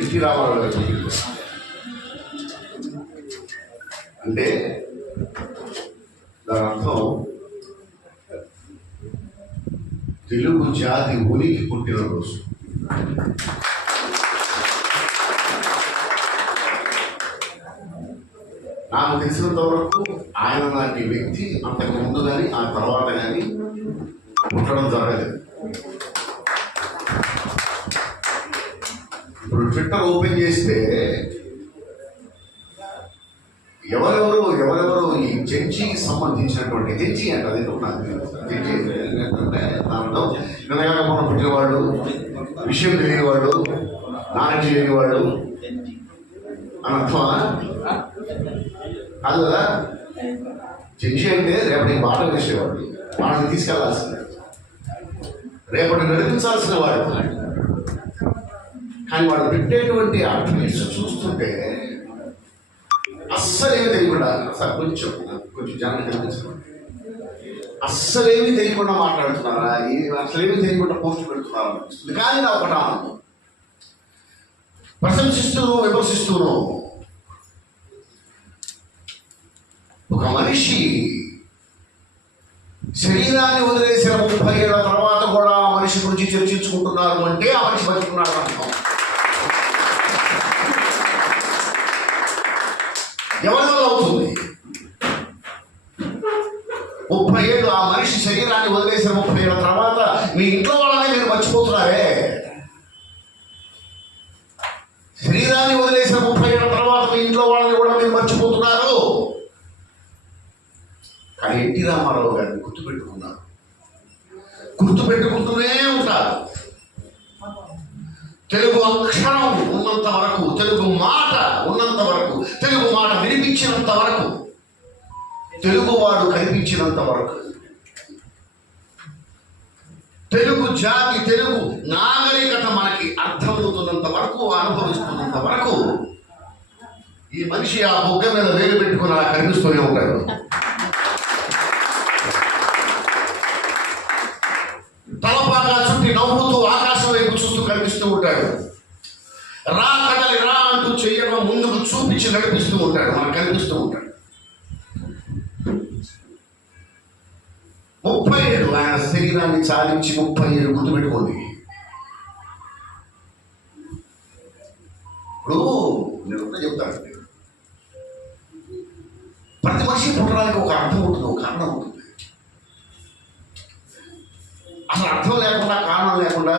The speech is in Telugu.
ఎన్టీ రామారావు గారు చెప్పింది అంటే దాని అర్థం తెలుగు జాతి ఉనికి పుట్టిన రోజు. నాకు తెలిసినంత వరకు ఆయన లాంటి వ్యక్తి అంతకు ముందు కానీ ఆ తర్వాత కానీ పుట్టడం జరగలేదు. ఇప్పుడు ట్విట్టర్ ఓపెన్ చేస్తే ఎవరెవరు ఈ జడ్జికి సంబంధించినటువంటి జడ్జి అంటే అది నాకు జడ్జి ఏంటంటే దాంట్లో వినయకుండా పుట్టినవాళ్ళు, విషయం తెలియనివాళ్ళు, నాలెడ్జ్ లేనివాళ్ళు అని అర్థమా కాదు కదా. జడ్జి అంటే రేపటి బాట వేసేవాడు, వాళ్ళని తీసుకెళ్లాల్సిందే, రేపటి నడిపించాల్సిన వాడు. కానీ వాళ్ళు పెట్టేటువంటి ఆ ట్వీట్స్ చూస్తుంటే అస్సలేమి తెలియకుండా, సార్ కొంచెం జనం కనిపించడం, అస్సలేమి తెలియకుండా మాట్లాడుతున్నారా, అసలేమి తెలియకుండా పోస్ట్ పెడుతున్నారా అనిపిస్తుంది. కానీ నా ఒకట ప్రశంసిస్తూను విమర్శిస్తూను ఒక మనిషి శరీరాన్ని వదిలేసిన 30 ఏళ్ల తర్వాత కూడా ఆ మనిషి గురించి చర్చించుకుంటున్నారు అంటే ఆ మనిషి బతుకున్నాడు అనుకో. ఎవరి వల్ల అవుతుంది? 30 ఏళ్ళు ఆ మనిషి శరీరాన్ని వదిలేసిన 30 ఏళ్ల తర్వాత మీ ఇంట్లో వాళ్ళని మీరు మర్చిపోతున్నారే. శరీరాన్ని వదిలేసిన 30 ఏళ్ల తర్వాత మీ ఇంట్లో వాళ్ళని కూడా మీరు మర్చిపోతున్నారు. కానీ ఎన్టీ రామారావు గారిని గుర్తుపెట్టుకుంటూనే ఉంటారు. తెలుగు అక్షరం ఉన్నంత వరకు, తెలుగు మాట ఉన్నంత వరకు, తెలుగు మాట వినిపించినంత వరకు, తెలుగువాడు కనిపించినంత వరకు, తెలుగు జాతి, తెలుగు నాగరికత మనకి అర్థమవుతున్నంత వరకు, అనుభవిస్తున్నంత వరకు ఈ మనిషి ఆ బొగ్గ మీద వేలు పెట్టుకుని అలా కనిపిస్తూనే ఉంటాడు. తలపాగా చుట్టి నవ్వుతూ ఆకాశం వైపు చూస్తూ కనిపిస్తూ ఉంటాడు. రా కదలి రా అంటూ చెయ్యడం ముందుకు చూపించి నడిపిస్తూ ఉంటాడు, మనకు కనిపిస్తూ ఉంటాడు. 30 ఏళ్ళు ఆయన శరీరాన్ని చాలించి 30 ఏళ్ళు గుర్తుపెట్టుకోండి. ఇప్పుడు నేను చెప్తాను, ప్రతి మనిషి పుట్టడానికి ఒక అర్థం ఉంటుంది, ఒక కారణం ఉంటుంది. అసలు అర్థం లేకుండా, కారణం లేకుండా